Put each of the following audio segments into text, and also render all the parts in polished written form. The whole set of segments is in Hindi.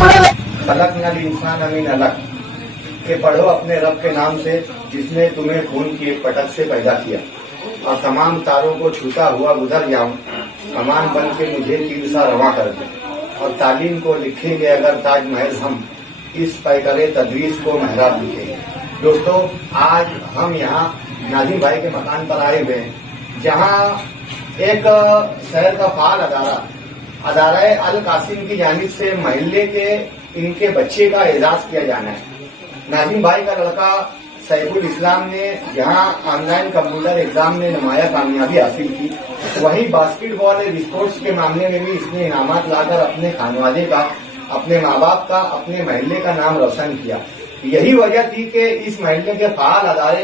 अलग नल इंसान अमीन अलग के पढ़ो अपने रब के नाम से जिसने तुम्हें खून की एक पटक से पैदा किया और तमाम तारों को छूता हुआ गुजर जाऊं कमान बन के मुझे तीर सा रवा कर दे और तालीम को लिखेंगे अगर ताज महल हम इस पैकरे तदरीस को महराब लिखेंगे। दोस्तों, आज हम यहाँ नाजिम भाई के मकान पर आए हुए हैं जहाँ एक शहर का फाल अदारा अल कासिम की जानिब से महल्ले के इनके बच्चे का एजाज किया जाना है। नाजिम भाई का लड़का सैफुल इस्लाम ने जहां ऑनलाइन कंप्यूटर एग्जाम में नुमाया कामयाबी हासिल की, वहीं बास्केटबॉल और स्पोर्ट्स के मामले में भी इसने इनामात लाकर अपने खानवादे का, अपने माँ बाप का, अपने महल्ले का नाम रोशन किया। यही वजह थी कि इस महल्ले के फाल अदारा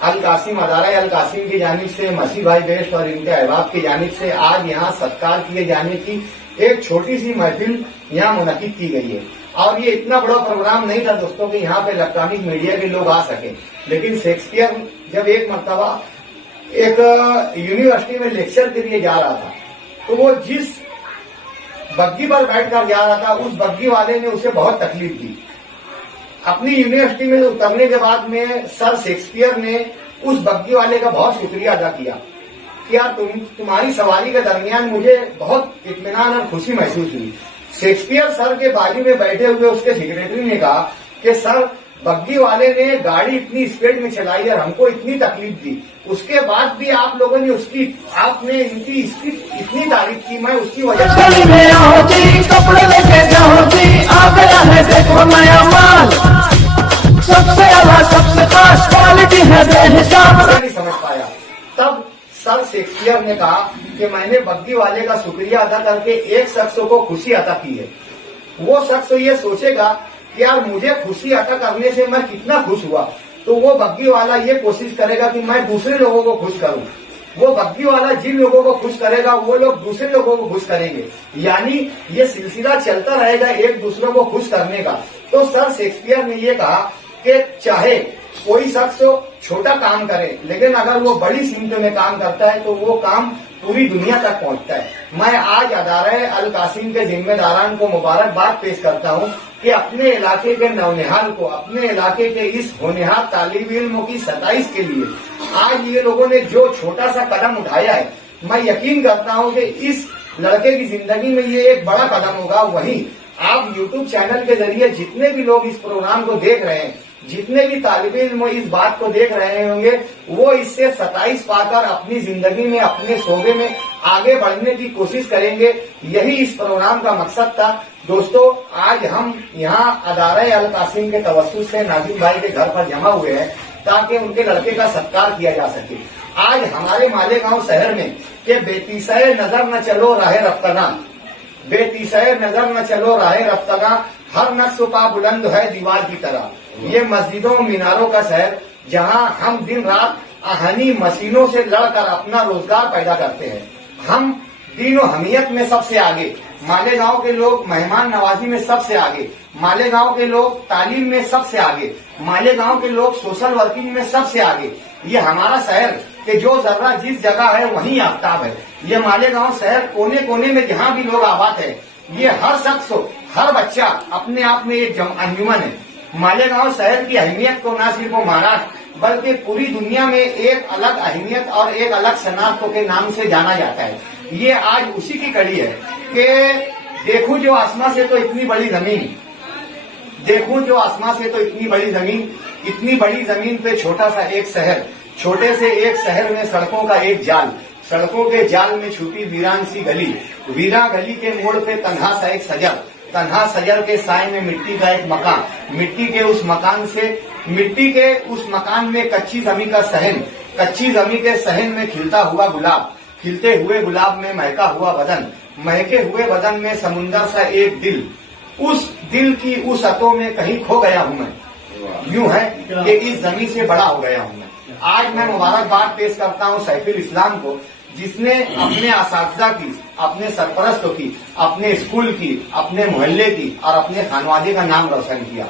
अल कासिम की जानिब से मसीह भाई बेस्ट और इनके अहबाब की जानिब से आज यहाँ सत्कार किए जाने की एक छोटी सी महफिल यहाँ मुनकिद की गई है। और ये इतना बड़ा प्रोग्राम नहीं था दोस्तों कि यहाँ पे इलेक्ट्रॉनिक मीडिया के लोग आ सके, लेकिन शेक्सपियर जब एक मरतबा एक यूनिवर्सिटी में लेक्चर के लिए जा रहा था तो वो जिस बग्गी पर बैठकर जा रहा था उस बग्गी वाले ने उसे बहुत तकलीफ दी। अपनी यूनिवर्सिटी में उतरने के बाद में सर शेक्सपियर ने उस बग्गी वाले का बहुत शुक्रिया अदा किया कि यार तुम्हारी सवारी के दरमियान मुझे बहुत इत्मीनान और खुशी महसूस हुई। शेक्सपियर सर के बाजू में बैठे हुए उसके सेक्रेटरी ने कहा कि सर बग्गी वाले ने गाड़ी इतनी स्पीड में चलाई और हमको इतनी तकलीफ दी, उसके बाद भी आप लोगों ने आपने इनकी इतनी तारीफ की, मैं उसकी वजह से कपड़े लेके जाओगी आ गया है देखो नया माल, सबसे अलग सबसे खास क्वालिटी है बेहिसाब। नहीं समझ पाया। तब सर शेक्सपियर ने कहा कि मैंने बग्गी वाले का शुक्रिया अदा करके एक शख्स को खुशी अता की है। वो शख्स ये सोचेगा कि यार मुझे खुशी अता करने से मैं कितना खुश हुआ, तो वो बग्गी वाला ये कोशिश करेगा कि मैं दूसरे लोगों को खुश करूं। वो बग्गी वाला जिन लोगों को खुश करेगा वो लोग दूसरे लोगों को खुश करेंगे, यानी ये सिलसिला चलता रहेगा एक दूसरे को खुश करने का। तो सर शेक्सपियर ने ये कहा कि चाहे कोई शख्स छोटा काम करे, लेकिन अगर वो बड़ी सिमत में काम करता है तो वो काम पूरी दुनिया तक पहुंचता है। मैं आज अदारा अल कासिम के जिम्मेदारान को मुबारकबाद पेश करता हूं कि अपने इलाके के नौनिहाल को, अपने इलाके के इस होनहार तालिब इल्मों की 27 के लिए आज ये लोगों ने जो छोटा सा कदम उठाया है, मैं यकीन करता हूं कि इस लड़के की जिंदगी में ये एक बड़ा कदम होगा। वहीं आप यूट्यूब चैनल के जरिए जितने भी लोग इस प्रोग्राम को देख रहे हैं, जितने भी तालिब इल्म इस बात को देख रहे होंगे, वो इससे 27 पाकर अपनी जिंदगी में, अपने शोबे में आगे बढ़ने की कोशिश करेंगे। यही इस प्रोग्राम का मकसद था। दोस्तों, आज हम यहाँ अदारा अल कासिम के तवस्सुस से नाजिम भाई के घर पर जमा हुए हैं ताकि उनके लड़के का सत्कार किया जा सके। आज हमारे मालेगांव शहर में कि बेतीसए नजर न चलो राहे रफ्तना, बेतीसए नजर न चलो राहे रफ्तना, हर नक्श पा बुलंद है दीवार की तरह। ये मस्जिदों मीनारों का शहर जहां हम दिन रात आहनी मशीनों से लड़कर अपना रोजगार पैदा करते हैं। हम दीन और हमीयत में सबसे आगे, मालेगांव के लोग मेहमान नवाजी में सबसे आगे, मालेगांव के लोग तालीम में सबसे आगे, मालेगांव के लोग सोशल वर्किंग में सबसे आगे। ये हमारा शहर कि जो जर्रा जिस जगह है वहीं आफ्ताब है। ये मालेगांव शहर कोने कोने में जहाँ भी लोग आबाद है, ये हर शख्स, हर बच्चा अपने आप में एक अंजुमन है। मालेगांव शहर की अहमियत को न सिर्फ महाराष्ट्र बल्कि पूरी दुनिया में एक अलग अहमियत और एक अलग शनाख्त के नाम से जाना जाता है। ये आज उसी की कड़ी है कि देखूं जो आसमां से तो इतनी बड़ी जमीन, देखूं जो आसमां से तो इतनी बड़ी जमीन, इतनी बड़ी जमीन पे छोटा सा एक शहर, छोटे से एक शहर में सड़कों का एक जाल, सड़कों के जाल में छुपी वीरान सी गली, वीरा गली के मोड़ पे तन्हा सा एक सजर, तन्हा सजर के साय में मिट्टी का एक मकान, मिट्टी के उस मकान में कच्ची जमी का सहन, कच्ची जमी के सहन में खिलता हुआ गुलाब, खिलते हुए गुलाब में महका हुआ बदन, महके हुए बदन में समुंदर सा एक दिल, उस दिल की उस अतों में कहीं खो गया हूं मैं। यूं है कि इस जमी से बड़ा हो गया हूं मैं। आज मैं मुबारकबाद पेश करता हूं सैफुल इस्लाम को, जिसने अपने असातिज़ा की, अपने सरपरस्तों की, अपने स्कूल की, अपने मोहल्ले की और अपने खानवादे का नाम रोशन किया।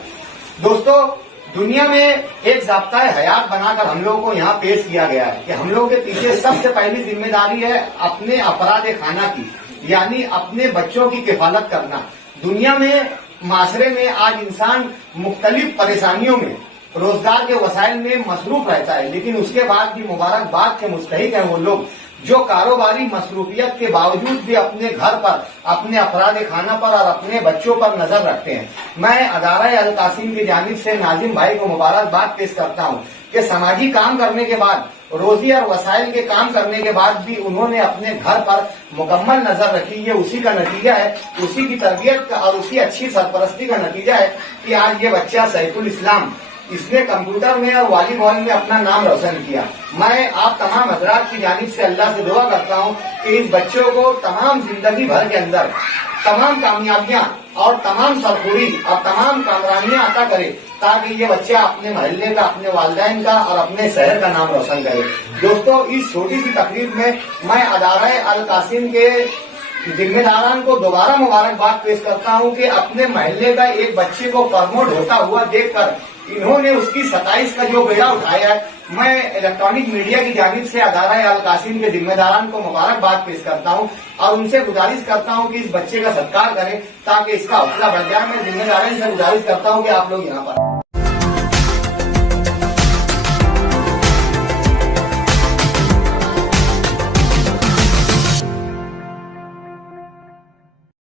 दोस्तों, दुनिया में एक ज़ाब्ता हयात बनाकर हम लोगों को यहाँ पेश किया गया है कि हम लोगों के पीछे सबसे पहली जिम्मेदारी है अपने अफराद खाना की, यानी अपने बच्चों की किफालत करना। दुनिया में, माशरे में आज इंसान मुख्तलिफ परेशानियों में, रोजगार के वसाइल में मसरूफ रहता है, लेकिन उसके बाद भी मुबारकबाद के मुस्तहिक हैं वो लोग जो कारोबारी मसरूफियत के बावजूद भी अपने घर पर, अपने अफराद खाना पर और अपने बच्चों पर नजर रखते हैं। मैं अदारा अल कासिम की जानिब से नाजिम भाई को मुबारकबाद पेश करता हूँ कि समाजी काम करने के बाद, रोजी और वसाइल के काम करने के बाद भी उन्होंने अपने घर पर मुकम्मल नजर रखी। ये उसी का नतीजा है, उसी की तरबियत का और उसी अच्छी सरपरस्ती का नतीजा है कि आज ये बच्चा सैफुल इस्लाम, इसने कंप्यूटर में और वॉलीबॉल में अपना नाम रोशन किया। मैं आप तमाम हजरात की जानिब से अल्लाह से दुआ करता हूँ कि इस बच्चों को तमाम जिंदगी भर के अंदर तमाम कामयाबियां और तमाम सरखुरी और तमाम कामरानियां अता करे, ताकि ये बच्चा अपने मोहल्ले का, अपने वालिदैन का और अपने शहर का नाम रोशन करे। दोस्तों, इस छोटी सी तकरीब में मैं अदारा अल कासिम के जिम्मेदारान को दोबारा मुबारकबाद पेश करता हूं कि अपने मोहल्ले का एक बच्चे को प्रमोट होता हुआ देखकर इन्होंने उसकी 27 का जो बेड़ा उठाया है, मैं इलेक्ट्रॉनिक मीडिया की जानिब से अदारा अल कासिम के जिम्मेदारान को मुबारकबाद पेश करता हूं और उनसे गुजारिश करता हूं कि इस बच्चे का सत्कार करें ताकि इसका हौसला बढ़ जाए। मैं जिम्मेदारान से गुजारिश करता हूं कि आप लोग यहाँ पर